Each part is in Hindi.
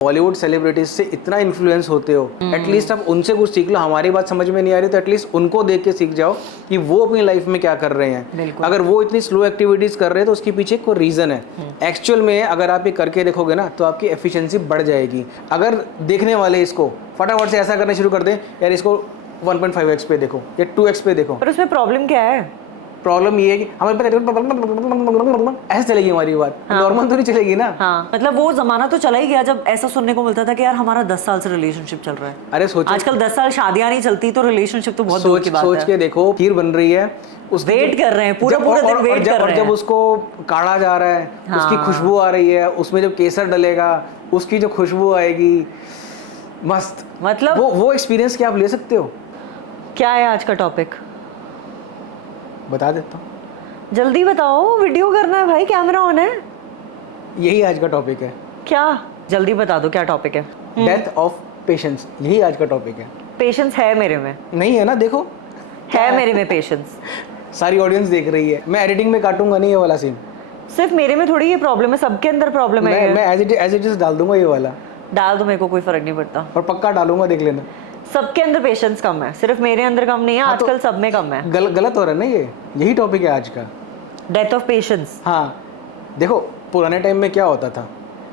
बॉलीवुड सेलिब्रिटीज से इतना इन्फ्लुएंस होते हो, एटलीस्ट आप उनसे कुछ सीख लो। हमारी बात समझ में नहीं आ रही तो एटलीस्ट उनको देख के सीख जाओ कि वो अपनी लाइफ में क्या कर रहे हैं। अगर वो इतनी स्लो एक्टिविटीज कर रहे हैं तो उसके पीछे कोई रीजन है। एक्चुअल में अगर आप ये करके देखोगे ना तो आपकी एफिशिएंसी बढ़ जाएगी। अगर देखने वाले इसको फटाफट से ऐसा करना शुरू कर दें, यार इसको 1.5x पे देखो या 2x पे देखो, पर उसमें प्रॉब्लम क्या है? प्रॉब्लम ये है कि हमें ऐसे चलेगी हमारी बात, नॉर्मल तो नहीं चलेगी ना। हाँ, मतलब वो जमाना तो चला ही गया जब ऐसा सुनने को मिलता था कि यार हमारा 10 साल से रिलेशनशिप चल रहा है। अरे सोचो, आजकल 10 साल शादियां नहीं चलती तो रिलेशनशिप तो बहुत दूर की बात है। सोच के देखो, खीर बन रही है, उस वेट कर रहे हैं, पूरा दिन वेट कर रहे हैं। जब उसको काढ़ा जा रहा है, उसकी खुशबू आ रही है, उसमें जब केसर डलेगा उसकी जो खुशबू आएगी, मस्त। मतलब वो एक्सपीरियंस क्या आप ले सकते हो? क्या है आज का टॉपिक? बता देता हूँ, जल्दी बताओ, वीडियो करना है भाई, कैमरा ऑन है। यही आज का टॉपिक है। क्या? जल्दी बता दो क्या टॉपिक है। डेथ ऑफ पेशेंस, यही आज का टॉपिक है। पेशेंस है मेरे में? नहीं है ना, देखो है मेरे में पेशेंस। सारी ऑडियंस देख रही है। मैं एडिटिंग में काटूंगा नहीं ये वाला सीन, सिर्फ मेरे में थोड़ी ये प्रॉब्लम है, सबके अंदर प्रॉब्लम है। मैं एज इट इज डाल दूंगा ये वाला। डाल दो, मेरे को कोई फर्क नहीं पड़ता, और पक्का डालूंगा, देख लेना। सबके अंदर पेशेंस कम है, सिर्फ मेरे अंदर कम नहीं है। हाँ, आजकल सब में कम है। गलत हो रहा है ना ये, यही टॉपिक है आज का, डेथ ऑफ पेशेंस। हाँ देखो, पुराने टाइम में क्या होता था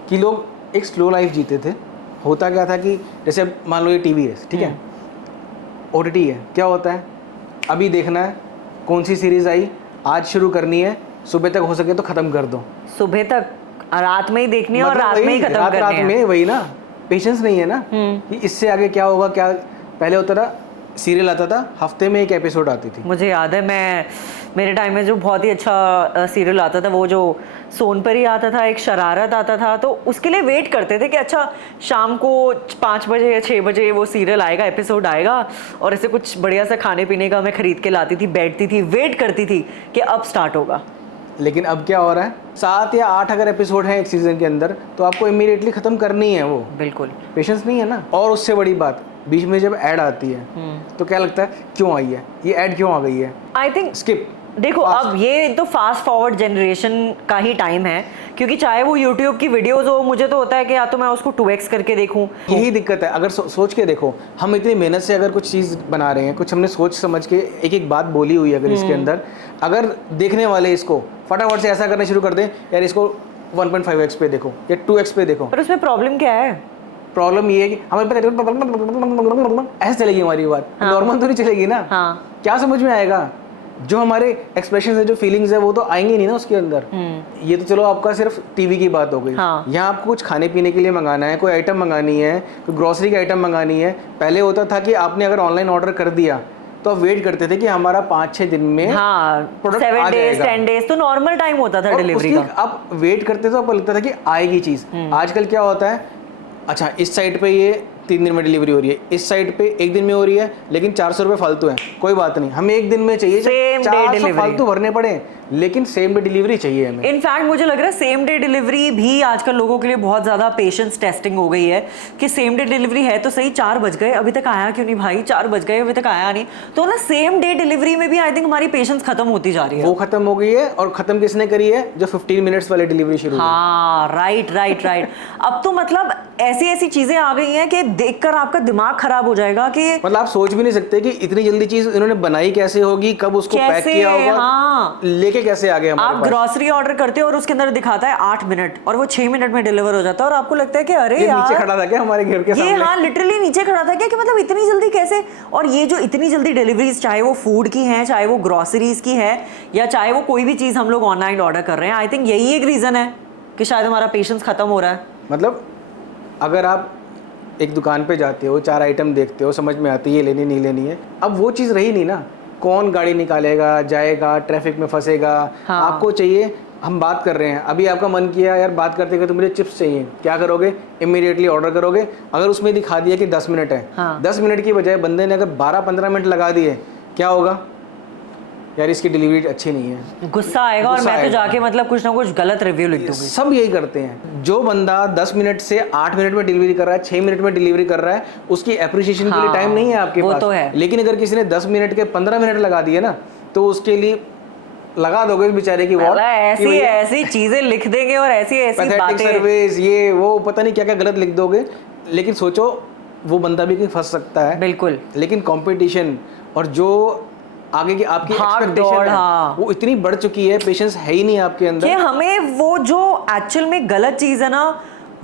कि लोग एक स्लो लाइफ जीते थे। होता क्या था कि जैसे मान लो ये टीवी है, ठीक है, ओटीटी है, क्या होता है, अभी देखना है कौन सी सीरीज आई, आज शुरू करनी है, सुबह तक हो सके तो खत्म कर दो। सुबह तक, रात में ही देखनी है, और रात में ही खत्म करनी है। रात में वही ना, पेशेंस नहीं है ना कि इससे आगे क्या होगा। क्या पहले होता था, सीरियल आता था, हफ्ते में एक एपिसोड आती थी। मुझे याद है, मेरे टाइम में जो बहुत ही अच्छा सीरियल आता था, वो जो सोनपरी आता था, एक शरारत आता था, तो उसके लिए वेट करते थे कि अच्छा शाम को 5 बजे या 6 बजे वो सीरियल आएगा, एपिसोड आएगा, और ऐसे कुछ बढ़िया सा खाने पीने का मैं खरीद के लाती थी, बैठती थी, वेट करती थी कि अब स्टार्ट होगा। लेकिन अब क्या हो रहा है, 7 या 8 अगर एपिसोड हैं एक सीजन के अंदर तो आपको इमीडिएटली खत्म करनी है वो। बिल्कुल, पेशेंस नहीं है ना। और उससे बड़ी बात, बीच में जब ऐड आती है तो क्या लगता है, क्यों आई है ये ऐड, क्यों आ गई है, आई थिंक स्किप। देखो अब ये तो फास्ट फॉरवर्ड जनरेशन का ही टाइम है, क्योंकि चाहे वो यूट्यूब की वीडियोस हो, मुझे तो होता है कि या तो मैं उसको 2x करके देखूं। यही दिक्कत है। अगर सोच के देखो, हम इतनी मेहनत से अगर कुछ चीज़ बना रहे हैं, कुछ हमने सोच समझ के एक एक बात बोली हुई है, अगर इसके अंदर अगर देखने वाले इसको फटाफट से ऐसा करना शुरू कर दें, यार इसको 1.5x पे देखो या 2x पे देखो, पर उसमें प्रॉब्लम क्या है? प्रॉब्लम ये है कि हमें ऐसे चलेगी हमारी बात, नॉर्मल तो नहीं चलेगी ना। हाँ, क्या समझ में आएगा, जो हमारे एक्सप्रेशन है, जो फीलिंग्स है, वो तो आएंगे नहीं ना उसके अंदर। ये तो चलो आपका सिर्फ टीवी की बात हो गई। हाँ। यहाँ आपको कुछ खाने पीने के लिए मंगाना है, कोई आइटम मंगानी है, कोई ग्रोसरी की आइटम मंगानी है। पहले होता था कि आपने अगर ऑनलाइन ऑर्डर कर दिया तो आप वेट करते थे कि हमारा 5-6 दिन में, हाँ, 7 डेज 10 डेज तो नॉर्मल टाइम होता था डिलीवरी का। आप वेट करते थे, आपको लगता था कि आएगी चीज़। आजकल क्या होता है, अच्छा इस साइड पे ये 3 दिन में डिलीवरी हो रही है, इस साइड पे 1 दिन में हो रही है, लेकिन 400 रुपये फालतू है, कोई बात नहीं, हमें 1 दिन में चाहिए, 400 फालतू भरने पड़े, लेकिन सेम डे डिलीवरी चाहिए हमें। इनफैक्ट मुझे लग रहा है सेम डे डिलीवरी भी आजकल लोगों के लिए बहुत ज़्यादा पेशेंस टेस्टिंग हो गई है कि सेम डे डिलीवरी है तो सही, 4 बज गए अभी तक आया क्यों नहीं भाई, 4 बज गए अभी तक आया नहीं। तो ना सेम डे डिलीवरी में भी आई थिंक हमारी पेशेंस खत्म होती जा रही है। वो खत्म हो गई है, और खत्म किसने करी है, जो 15 मिनट्स वाली डिलीवरी शुरू हुई। हाँ, राइट। अब तो मतलब ऐसी चीजें आ गई हैं कि देखकर आपका दिमाग खराब हो जाएगा कि मतलब आप सोच भी नहीं सकते कि इतनी जल्दी चीज इन्होंने बनाई कैसे होगी, कब उसको पैक किया होगा, हाँ, लेके कैसे आ गए हमारे आप ग्रोसरी ऑर्डर करते हो और उसके अंदर दिखाता है 8 मिनट और वो 6 मिनट में डिलीवर हो जाता है, और आपको लगता है कि अरे यार नीचे खड़ा था क्या हमारे घर के सामने, हाँ लिटरली नीचे खड़ा था क्या, कि मतलब इतनी जल्दी कैसे। और ये जो इतनी जल्दी डिलीवरीज, चाहे वो फूड की है, चाहे वो ग्रोसरीज की है, या चाहे वो कोई भी चीज हम लोग ऑनलाइन ऑर्डर कर रहे हैं, आई थिंक यही एक रीजन है कि शायद हमारा पेशेंस खत्म हो रहा है। मतलब अगर आप एक दुकान पे जाते हो, 4 आइटम देखते हो, समझ में आती है ये लेनी नहीं लेनी है, अब वो चीज़ रही नहीं ना। कौन गाड़ी निकालेगा, जाएगा, ट्रैफिक में फंसेगा। हाँ। आपको चाहिए, हम बात कर रहे हैं, अभी आपका मन किया यार बात करते करते मुझे चिप्स चाहिए, क्या करोगे, इमीडिएटली ऑर्डर करोगे। अगर उसमें दिखा दिया कि 10 मिनट है, हाँ। 10 मिनट की बजाय बंदे ने अगर 12-15 मिनट लगा दिए, क्या होगा, यार इसकी डिलीवरी अच्छी नहीं है, गुस्सा आएगा, और मैं तो जाके मतलब कुछ ना कुछ गलत रिव्यू लिख दूंगी। सब यही करते हैं। जो बंदा 10 मिनट से 8 मिनट में डिलीवरी कर रहा है, 6 मिनट में डिलीवरी कर रहा है, उसकी एप्रिसिएशन के लिए टाइम नहीं है आपके पास। तो है। लेकिन अगर किसी ने 10 मिनट के 15 मिनट लगा दिए ना, तो उसके लिए लगा दोगे इस बेचारे की वॉट, ऐसी ऐसी चीजें लिख देंगे और ऐसी ऐसी पैथेटिक बातें, सर्विस, ये वो पता नहीं क्या क्या गलत लिख दोगे। लेकिन सोचो वो बंदा भी कहीं फंस सकता है। बिल्कुल। लेकिन कंपटीशन और जो आगे की आपकी भाग एक्सपेक्टेशन दौड़, है हाँ। वो इतनी बढ़ चुकी है, पेशेंस है ही नहीं आपके कि अंदर। हमें वो जो एक्चुअल में गलत चीज है ना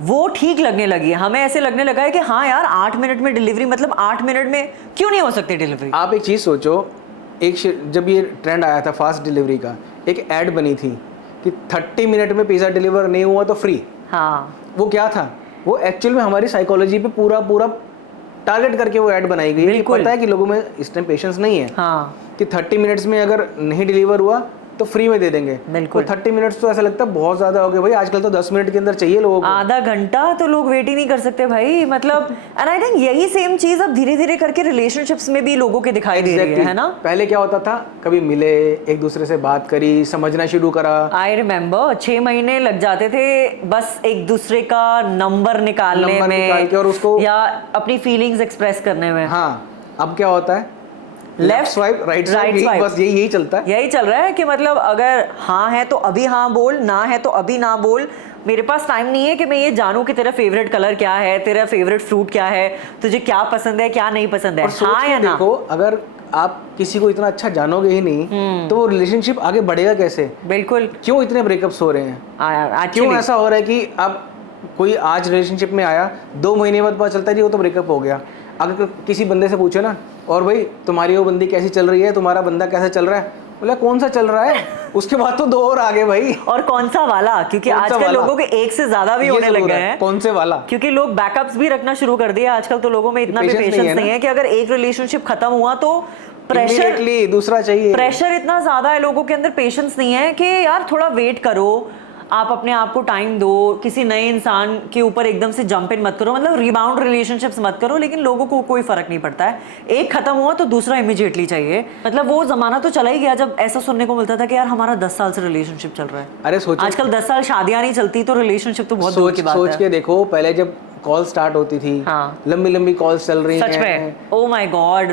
वो ठीक लगने लगी है। हमें ऐसे लगने लगा है कि हाँ यार 8 मिनट में डिलीवरी, मतलब 8 मिनट में क्यों नहीं हो सकती डिलीवरी। आप एक चीज़ सोचो, जब ये ट्रेंड आया था फास्ट डिलीवरी का, एक ऐड बनी थी कि 30 मिनट में पिज़्ज़ा डिलीवर नहीं हुआ तो फ्री। हाँ वो क्या था, वो एक्चुअल में हमारी साइकोलॉजी पे पूरा पूरा टारगेट करके वो ऐड बनाई गई है कि पता है कि लोगों में इस टाइम पेशेंस नहीं है हाँ कि 30 मिनट्स में अगर नहीं डिलीवर हुआ तो फ्री में दे देंगे। बिल्कुल। तो 30 मिनट्स तो ऐसा लगता है बहुत ज़्यादा हो गए भाई, आजकल तो 10 मिनट के अंदर चाहिए लोगों को। आधा घंटा तो लोग वेट ही नहीं कर सकते भाई, मतलब एंड आई थिंक यही सेम चीज अब धीरे धीरे करके रिलेशनशिप्स में भी लोगों के दिखाई दे रही है ना। पहले क्या होता था, कभी मिले, एक दूसरे से बात करी, समझना शुरू करा। आई रिमेम्बर 6 महीने लग जाते थे बस एक दूसरे का नंबर निकालने नंबर में निकाल के और उसको या अपनी फीलिंग्स एक्सप्रेस करने में। हाँ, अब क्या होता है, लेफ्ट स्वाइप राइट स्वाइप, बस यही चलता है। यही चल रहा है कि मतलब अगर हाँ है तो अभी हाँ बोल, ना है तो अभी ना बोल। मेरे पास टाइम नहीं है कि मैं ये जानूं कि तेरा फेवरेट कलर क्या है, तेरा फेवरेट फ्रूट क्या है, तुझे क्या पसंद है क्या नहीं पसंद है। हाँ या ना। देखो, अगर आप किसी को इतना अच्छा जानोगे ही नहीं तो वो रिलेशनशिप आगे बढ़ेगा कैसे। बिल्कुल। क्यों इतने ब्रेकअप्स हो रहे हैं, क्यों ऐसा हो रहा है कि अब कोई आज रिलेशनशिप में आया, 2 महीने बाद पता चलता है जी वो तो ब्रेकअप हो गया। अगर किसी बंदे से पूछे ना, और भाई तुम्हारी वो बंदी कैसी चल रही है, तुम्हारा बंदा कैसा चल रहा है, बोला कौन सा चल रहा है, उसके बाद तो 2 और आगे भाई। और कौन सा वाला, क्योंकि आजकल लोगों के एक से ज्यादा भी होने लग गए हैं। कौन से वाला, क्योंकि लोग बैकअप्स भी रखना शुरू कर दिया आजकल, तो लोगों में इतना भी पेशेंस नहीं है कि अगर एक रिलेशनशिप खत्म हुआ तो प्रेशर दूसरा चाहिए। प्रेशर इतना ज्यादा है लोगों के अंदर, पेशेंस नहीं है कि यार थोड़ा वेट करो, आप अपने आप को टाइम दो, किसी नए इंसान के ऊपर एकदम से जंप इन मत करो, मतलब रिबाउंड रिलेशनशिप्स मत करो। लेकिन लोगों को कोई फर्क नहीं पड़ता है, एक खत्म हुआ तो दूसरा इमीडिएटली चाहिए। मतलब वो जमाना तो चला ही गया जब ऐसा सुनने को मिलता था कि यार हमारा 10 साल से रिलेशनशिप चल रहा है। अरे सोचो, आजकल 10 साल शादियां नहीं चलती तो रिलेशनशिप तो बहुत दूर की बात है। सोच के देखो, पहले जब कॉल स्टार्ट होती थी, हाँ। लंबी लंबी कॉल्स चल रही हैं। सच में, ओ माय गॉड,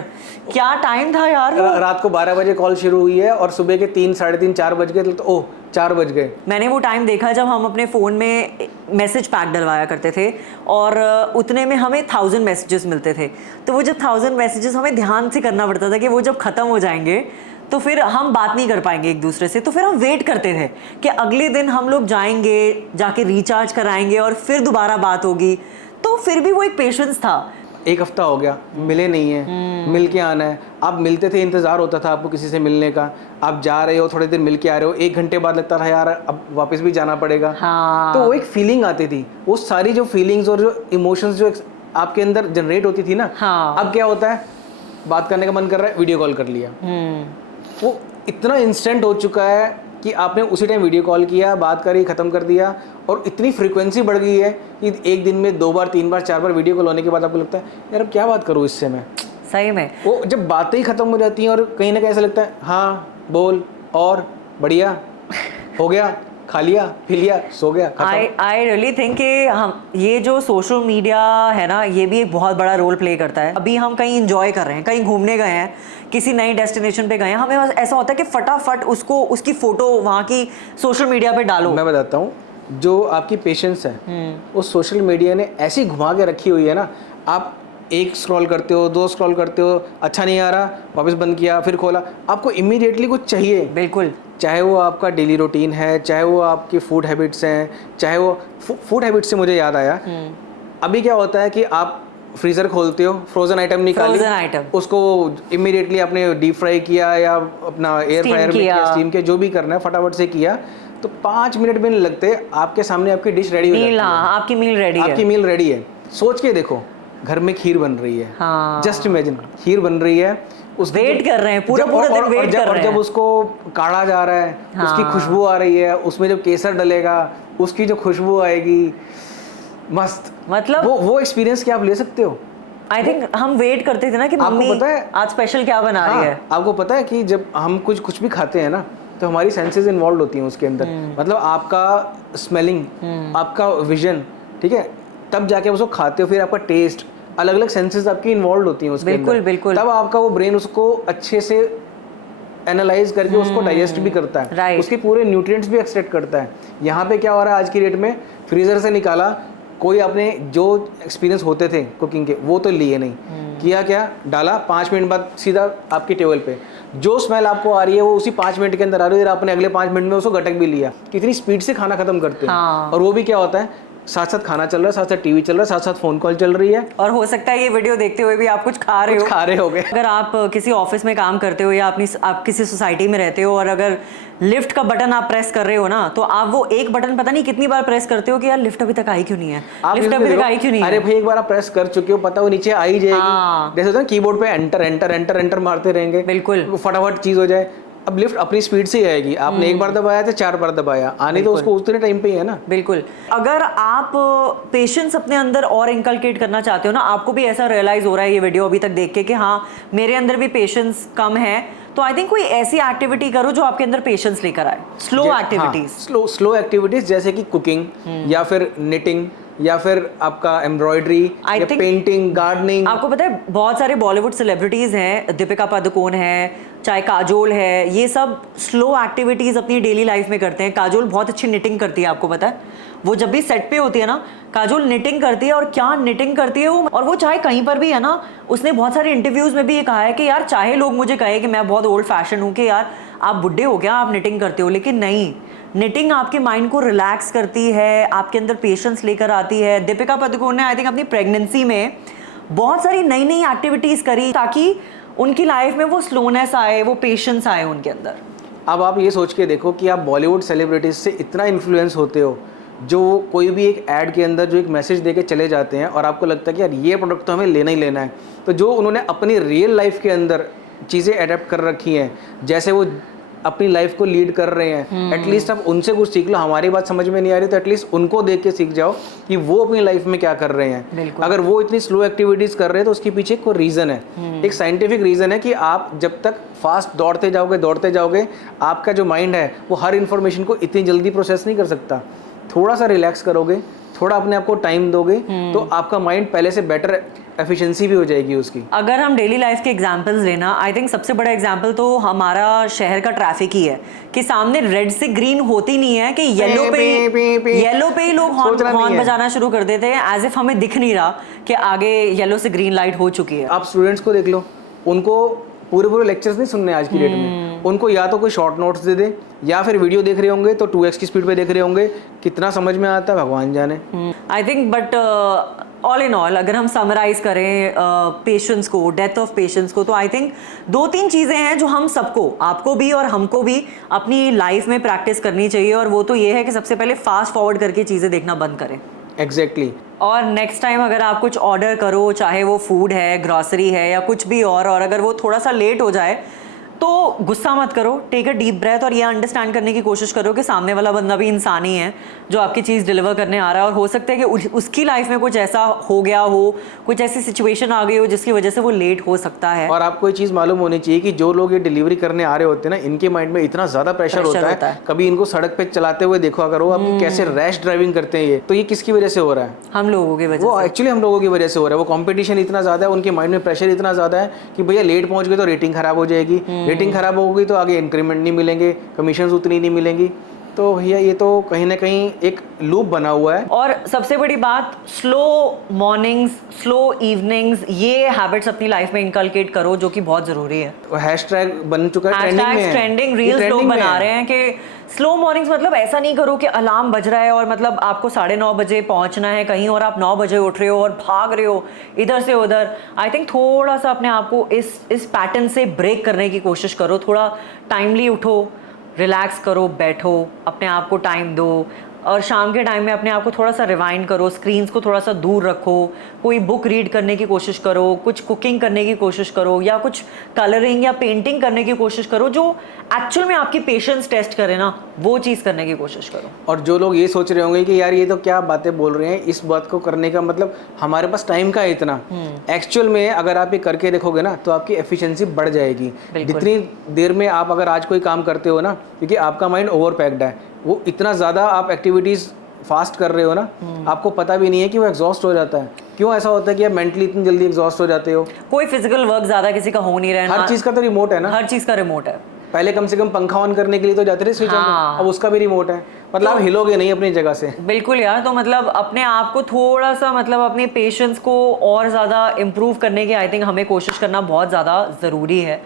क्या टाइम था यार। रात को 12 बजे कॉल शुरू हुई है और सुबह के 3, 3:30, 4 बज गए तो ओह 4 बज गए। मैंने वो टाइम देखा जब हम अपने फ़ोन में मैसेज पैक डलवाया करते थे और उतने में हमें 1000 मैसेजेस मिलते थे। तो वो जब 1000 मैसेजेस हमें ध्यान से करना पड़ता था कि वो जब ख़त्म हो जाएंगे तो फिर हम बात नहीं कर पाएंगे एक दूसरे से। तो फिर हम वेट करते थे कि अगले दिन हम लोग जाएंगे, जाके रिचार्ज कराएंगे और फिर दोबारा बात होगी। तो फिर भी वो एक पेशेंस था। एक हफ्ता हो गया, मिले नहीं है, मिल के आना है। आप मिलते थे, इंतजार होता था आपको किसी से मिलने का। आप जा रहे हो, थोड़े देर मिल के आ रहे हो, 1 घंटे बाद लगता था यार अब वापस भी जाना पड़ेगा। हाँ। तो वो एक फीलिंग आती थी, वो सारी जो फीलिंग्स और जो इमोशंस जो आपके अंदर जनरेट होती थी ना। हाँ। अब क्या होता है, बात करने का मन कर रहा है, वीडियो कॉल कर लिया। वो इतना इंस्टेंट हो चुका है कि आपने उसी टाइम वीडियो कॉल किया, बात करी, ख़त्म कर दिया। और इतनी फ्रीक्वेंसी बढ़ गई है कि एक दिन में 2 बार 3 बार 4 बार वीडियो कॉल होने के बाद आपको लगता है यार अब क्या बात करूँ इससे मैं। सही में वो जब बातें ही ख़त्म हो जाती हैं और कहीं ना कहीं ऐसा लगता है हाँ बोल और बढ़िया हो गया, खा लिया पी लिया सो गया। आई रियली थिंक कि हम ये जो सोशल मीडिया है ना, ये भी एक बहुत बड़ा रोल प्ले करता है। अभी हम कहीं इंजॉय कर रहे हैं, कहीं घूमने गए हैं, किसी नई डेस्टिनेशन पे गए हैं, हमें ऐसा होता है कि फटाफट उसको उसकी फ़ोटो वहाँ की सोशल मीडिया पे डालो। मैं बताता हूँ, जो आपकी पेशेंस है वो सोशल मीडिया ने ऐसी घुमा के रखी हुई है ना। आप 1 स्क्रॉल करते हो, 2 स्क्रॉल करते हो, अच्छा नहीं आ रहा, वापस बंद किया, फिर खोला, आपको इमीडिएटली कुछ चाहिए। बिल्कुल। चाहे वो आपका डेली रूटीन है, चाहे वो आपकी फूड हैबिट्स हैं, चाहे वो फूड हैबिट्स से मुझे याद आया, अभी क्या होता है कि आप फ्रीज़र खोलते हो, फ्रोज़न आइटम निकाली, उसको इमीडिएटली आपने डीप फ्राई किया या अपना एयर फ्रायर में किया, स्टीम किया, जो भी करना है फटाफट से किया, तो 5 मिनट भी नहीं लगते, आपके सामने आपकी डिश रेडी हो जाती है। आपकी मील रेडी है। आपकी मील रेडी है। सोच के देखो, घर में खीर बन रही है। हाँ। जस्ट इमेजिन, खीर बन रही है, उस वेट कर रहे हैं, पूरा दिन वेट कर रहे हैं। और जब उसको काढ़ा जा रहा है, हाँ। उसकी खुशबू आ रही है, उसमें जब केसर डलेगा उसकी जो खुशबू आएगी, मस्त। मतलब वो एक्सपीरियंस क्या आप ले सकते हो। आई थिंक हम वेट करते थे ना कि मम्मी पता है आज स्पेशल क्या बना रही है। आपको पता है कि जब हम कुछ भी खाते हैं ना तो हमारी सेंसेस इन्वॉल्व होती हैं उसके अंदर। मतलब आपका स्मेलिंग, आपका विजन, ठीक है, तब जाके उसको खाते हो, फिर आपका टेस्ट, अलग अलग सेंसेस आपकी इन्वॉल्व होती हैं उसके अंदर। बिल्कुल। तब आपका वो ब्रेन उसको अच्छे से एनालाइज करके उसको डाइजेस्ट भी करता है, Right. उसके पूरे न्यूट्रिएंट्स भी एक्सट्रैक्ट करता है। यहाँ पे क्या हो रहा है आज की डेट में, फ्रीजर से निकाला, कोई आपने जो एक्सपीरियंस होते थे कुकिंग के वो तो लिए नहीं, किया क्या, डाला, 5 मिनट बाद सीधा आपकी टेबल पे जो स्मेल आपको आ रही है वो उसी 5 मिनट के अंदर आ रही है, आपने अगले 5 मिनट में उसको गटक भी लिया। कितनी स्पीड से खाना खत्म करते हैं। हाँ। और वो भी क्या होता है, साथ साथ खाना चल रहा है, साथ साथ टीवी चल रहा है, साथ साथ फोन कॉल चल रही है, और हो सकता है ये वीडियो देखते हुए भी आप कुछ खा रहे हो। अगर आप किसी ऑफिस में काम करते हो या आप किसी सोसाइटी में रहते हो और अगर लिफ्ट का बटन आप प्रेस कर रहे हो ना, तो आप वो एक बटन पता नहीं कितनी बार प्रेस करते हो कि यार लिफ्ट अभी तक आई क्यों नहीं है, लिफ्ट अभी तक आई क्यों नहीं है। अरे भाई एक बार आप प्रेस कर चुके हो, पता वो नीचे आ ही जाएगी। हाँ। जैसे होता है कीबोर्ड पे एंटर एंटर एंटर एंटर मारते रहेंगे, बिल्कुल फटाफट चीज हो जाए। अब लिफ्ट अपनी स्पीड से ही आएगी, आपने एक बार दबाया तो 4 बार दबाया, आने तो उसको उतने टाइम पे ही है ना। बिल्कुल। अगर आप पेशेंस अपने अंदर और इनकलकेट करना चाहते हो ना, आपको भी ऐसा रियलाइज हो रहा है ये वीडियो अभी तक देख के कि हाँ मेरे अंदर भी पेशेंस कम है, तो आई थिंक कोई ऐसी एक्टिविटी करो जो आपके अंदर पेशेंस लेकर आए। स्लो एक्टिविटीज, स्लो एक्टिविटीज जैसे कि कुकिंग या फिर निटिंग या फिर आपका एम्ब्रॉयडरी या पेंटिंग, गार्डनिंग। आपको पता है बहुत सारे बॉलीवुड सेलिब्रिटीज हैं, दीपिका पादुकोण है, चाहे काजोल है, ये सब स्लो एक्टिविटीज अपनी डेली लाइफ में करते हैं। काजोल बहुत अच्छी निटिंग करती है, आपको पता है, वो जब भी सेट पे होती है ना काजोल निटिंग करती है, और क्या निटिंग करती है वो, और वो चाहे कहीं पर भी है ना, उसने बहुत सारे इंटरव्यूज में भी ये कहा है कि यार चाहे लोग मुझे कहे कि मैं बहुत ओल्ड फैशन हूँ कि यार आप बुढ़े हो क्या आप निटिंग करते हो, लेकिन नहीं, निटिंग आपके माइंड को रिलैक्स करती है, आपके अंदर पेशेंस लेकर आती है। दीपिका पादुकोण ने आई थिंक अपनी प्रेगनेंसी में बहुत सारी नई नई एक्टिविटीज करी ताकि उनकी लाइफ में वो स्लोनेस आए, वो पेशेंस आए उनके अंदर। अब आप ये सोच के देखो कि आप बॉलीवुड सेलिब्रिटीज से इतना इन्फ्लुएंस होते हो, जो कोई भी एक ऐड के अंदर जो एक मैसेज देके चले जाते हैं और आपको लगता है कि यार ये प्रोडक्ट तो हमें लेना ही लेना है, तो जो उन्होंने अपनी रियल लाइफ के अंदर चीज़ें अडेप्ट कर रखी हैं, जैसे वो अपनी लाइफ को लीड कर रहे हैं, एटलीस्ट आप उनसे कुछ सीख लो। हमारी बात समझ में नहीं आ रही तो एटलीस्ट उनको देख के सीख जाओ कि वो अपनी लाइफ में क्या कर रहे हैं। अगर वो इतनी स्लो एक्टिविटीज कर रहे हैं तो उसके पीछे कोई रीज़न है, एक साइंटिफिक रीज़न है कि आप जब तक फास्ट दौड़ते जाओगे आपका जो माइंड है वो हर इन्फॉर्मेशन को इतनी जल्दी प्रोसेस नहीं कर सकता। थोड़ा सा रिलैक्स करोगे, थोड़ा अपने आप को टाइम दोगे तो आपका माइंड पहले से बेटर एफिशिएंसी भी हो जाएगी उसकी। अगर हम डेली लाइफ के एग्जांपल्स लेना, आई थिंक सबसे बड़ा एग्जांपल तो हमारा शहर का ट्रैफिक ही है कि सामने रेड से ग्रीन होती नहीं है कि येलो पे ही लोग हॉर्न बजाना शुरू कर देते हैं, एज इफ हमें दिख नहीं रहा कि आगे येलो से ग्रीन लाइट हो चुकी है। आप स्टूडेंट्स को देख लो, उनको पूरे लेक्चर्स नहीं सुनने आज की डेट में, उनको या तो कोई शॉर्ट नोट्स दे दे या फिर वीडियो देख रहे होंगे तो 2x की स्पीड पे देख रहे होंगे, कितना समझ में आता है भगवान जाने। I think but all in all अगर हम समराइज करें पेशेंस को, डेथ ऑफ पेशेंस को, तो आई थिंक 2-3 चीज़ें हैं जो हम सबको, आपको भी और हमको भी अपनी लाइफ में प्रैक्टिस करनी चाहिए, और वो तो ये है कि सबसे पहले फास्ट फॉरवर्ड करके चीज़ें देखना बंद करें। एग्जैक्टली। और नेक्स्ट टाइम अगर आप कुछ ऑर्डर करो, चाहे वो फूड है, ग्रॉसरी है या कुछ भी और अगर वो थोड़ा सा लेट हो जाए तो गुस्सा मत करो, टेक अ डीप ब्रेथ और ये अंडरस्टैंड करने की कोशिश करो कि सामने वाला बंदा भी इंसान ही है जो आपकी चीज़ डिलीवर करने आ रहा है, और हो सकता है कि उसकी लाइफ में कुछ ऐसा हो गया हो, कुछ ऐसी सिचुएशन आ गई हो जिसकी वजह से वो लेट हो सकता है। और आपको ये चीज़ मालूम होनी चाहिए कि जो लोग ये डिलीवरी करने आ रहे होते हैं ना, इनके माइंड में इतना ज़्यादा प्रेशर होता है। कभी इनको सड़क पे चलाते हुए देखो अगर, वो आप कैसे रैश ड्राइविंग करते हैं, ये तो ये किसकी वजह से हो रहा है? हम लोगों की वजह से। वो एक्चुअली हम लोगों की वजह से हो रहा है। वो कंपटीशन इतना ज़्यादा है, उनके माइंड में प्रेशर इतना ज़्यादा है कि भैया लेट पहुंच गए तो रेटिंग खराब हो जाएगी, रेटिंग खराब होगी तो आगे इंक्रीमेंट नहीं मिलेंगे, कमीशन उतनी नहीं मिलेंगी। तो भैया ये तो कहीं ना कहीं एक लूप बना हुआ है। और सबसे बड़ी बात, स्लो मॉर्निंग्स, स्लो इवनिंग्स, ये हैबिट्स अपनी लाइफ में इनकलकेट करो, जो कि बहुत जरूरी है। हैशटैग बन चुका है, ट्रेंडिंग रील्स लोग बना रहे हैं कि स्लो मॉर्निंग्स मतलब ऐसा नहीं करो कि अलार्म बज रहा है और मतलब आपको 9:30 बजे पहुंचना है कहीं और आप 9 बजे उठ रहे हो और भाग रहे हो इधर से उधर। आई थिंक थोड़ा सा अपने आप को इस पैटर्न से ब्रेक करने की कोशिश करो, थोड़ा टाइमली उठो, रिलैक्स करो, बैठो, अपने आप को टाइम दो, और शाम के टाइम में अपने आप को थोड़ा सा रिवाइंड करो, स्क्रीन्स को थोड़ा सा दूर रखो, कोई बुक रीड करने की कोशिश करो, कुछ कुकिंग करने की कोशिश करो, या कुछ कलरिंग या पेंटिंग करने की कोशिश करो जो एक्चुअल में आपकी पेशेंस टेस्ट करे ना, वो चीज़ करने की कोशिश करो। और जो लोग ये सोच रहे होंगे कि यार ये तो क्या बातें बोल रहे हैं, इस बात को करने का मतलब हमारे पास टाइम का है इतना, एक्चुअल में अगर आप ये करके देखोगे ना तो आपकी एफिशिएंसी बढ़ जाएगी। जितनी देर में आप अगर आज कोई काम करते हो ना, क्योंकि आपका माइंड ओवर पैक्ड है, वो इतना ज़्यादा आप एक्टिविटीज़ फास्ट कर रहे हो ना, आपको पता भी नहीं है कि वो एग्जॉस्ट हो जाता है। क्यों ऐसा होता है कि आप मेंटली इतनी जल्दी एग्जॉस्ट हो जाते हो? कोई फिजिकल वर्क ज़्यादा किसी का हो नहीं रहा है, हर चीज़ का तो रिमोट है ना, हर चीज़ का रिमोट है। पहले कम से कम पंखा ऑन करने के लिए तो जाते थे स्विच ऑन, हाँ। अब उसका भी रिमोट है, मतलब आप हिलोगे नहीं अपनी जगह से। बिल्कुल यार, तो मतलब अपने आप को थोड़ा सा मतलब अपने पेशेंस को और ज़्यादा इम्प्रूव करने की आई थिंक हमें कोशिश करना बहुत ज़्यादा ज़रूरी है।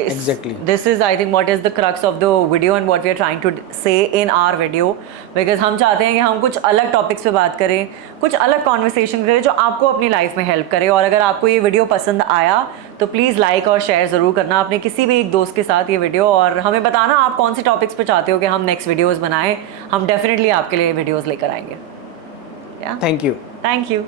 Exactly. This is I think what is the crux of the video and what we are trying to say in our video, because हम चाहते हैं कि हम कुछ अलग टॉपिक्स पे बात करें, कुछ अलग कॉन्वर्सेशन करें जो आपको अपनी लाइफ में हेल्प करे। और अगर आपको ये वीडियो पसंद आया तो प्लीज़ लाइक और शेयर ज़रूर करना अपने किसी भी एक दोस्त के साथ ये वीडियो, और हमें बताना आप कौन सी टॉपिक्स पे चाहते हो कि हम नेक्स्ट वीडियोज़ बनाएं। हम डेफिनेटली आपके लिए वीडियोज़ लेकर आएंगे। Thank you. Thank you.